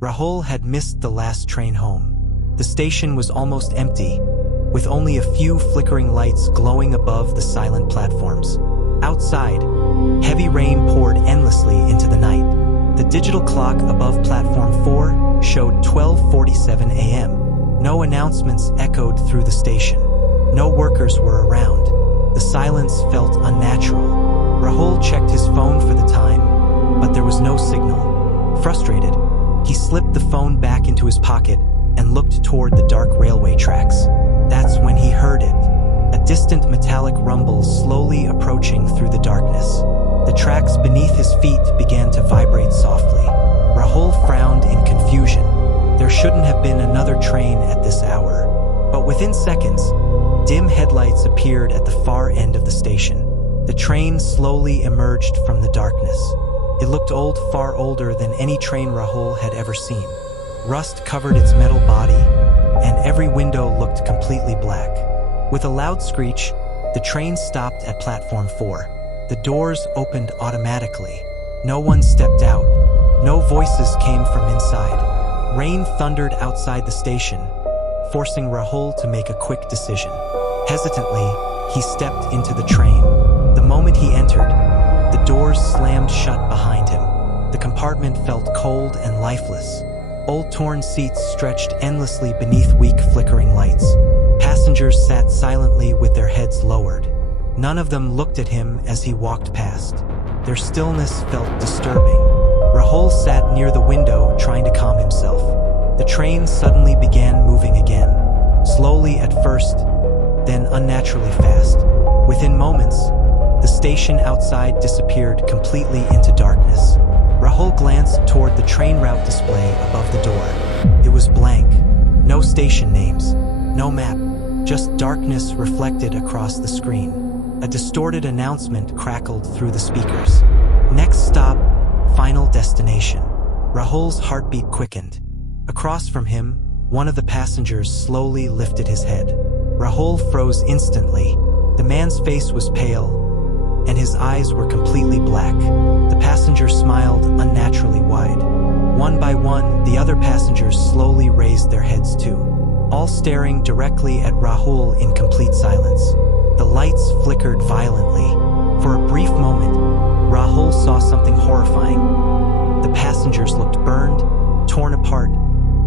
Rahul had missed the last train home. The station was almost empty, with only a few flickering lights glowing above the silent platforms. Outside, heavy rain poured endlessly into the night. The digital clock above platform 4 showed 12:47 a.m. No announcements echoed through the station. No workers were around. The silence felt unnatural. Rahul checked his phone for the time, but there was no signal. Frustrated, he slipped the phone back into his pocket and looked toward the dark railway tracks. That's when he heard it, a distant metallic rumble slowly approaching through the darkness. The tracks beneath his feet began to vibrate softly. Rahul frowned in confusion. There shouldn't have been another train at this hour. But within seconds, dim headlights appeared at the far end of the station. The train slowly emerged from the darkness. It looked old, far older than any train Rahul had ever seen. Rust covered its metal body, and every window looked completely black. With a loud screech, the train stopped at platform 4. The doors opened automatically. No one stepped out. No voices came from inside. Rain thundered outside the station, forcing Rahul to make a quick decision. Hesitantly, he stepped into the train. The moment he entered, the doors slammed shut behind him. The compartment felt cold and lifeless. Old torn seats stretched endlessly beneath weak flickering lights. Passengers sat silently with their heads lowered. None of them looked at him as he walked past. Their stillness felt disturbing. Rahul sat near the window, trying to calm himself. The train suddenly began moving again. Slowly at first, then unnaturally fast. Within moments, the station outside disappeared completely into darkness. Rahul glanced toward the train route display above the door. It was blank. No station names, no map, just darkness reflected across the screen. A distorted announcement crackled through the speakers. Next stop, final destination. Rahul's heartbeat quickened. Across from him, one of the passengers slowly lifted his head. Rahul froze instantly. The man's face was pale, and his eyes were completely black. The passenger smiled unnaturally wide. One by one, the other passengers slowly raised their heads too, all staring directly at Rahul in complete silence. The lights flickered violently. For a brief moment, Rahul saw something horrifying. The passengers looked burned, torn apart,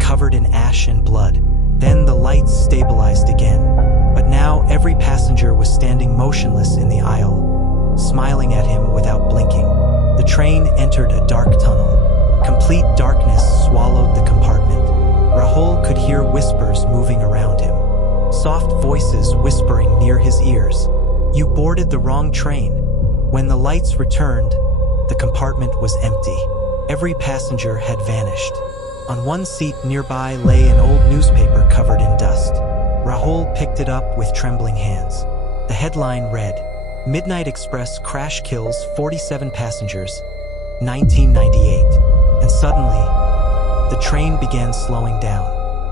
covered in ash and blood. Then the lights stabilized again. But now every passenger was standing motionless in the aisle, smiling at him without blinking. The train entered a dark tunnel. Complete darkness swallowed the compartment. Rahul could hear whispers moving around him. Soft voices whispering near his ears. You boarded the wrong train. When the lights returned, the compartment was empty. Every passenger had vanished. On one seat nearby lay an old newspaper covered in dust. Rahul picked it up with trembling hands. The headline read, Midnight Express crash kills 47 passengers, 1998. And suddenly, the train began slowing down.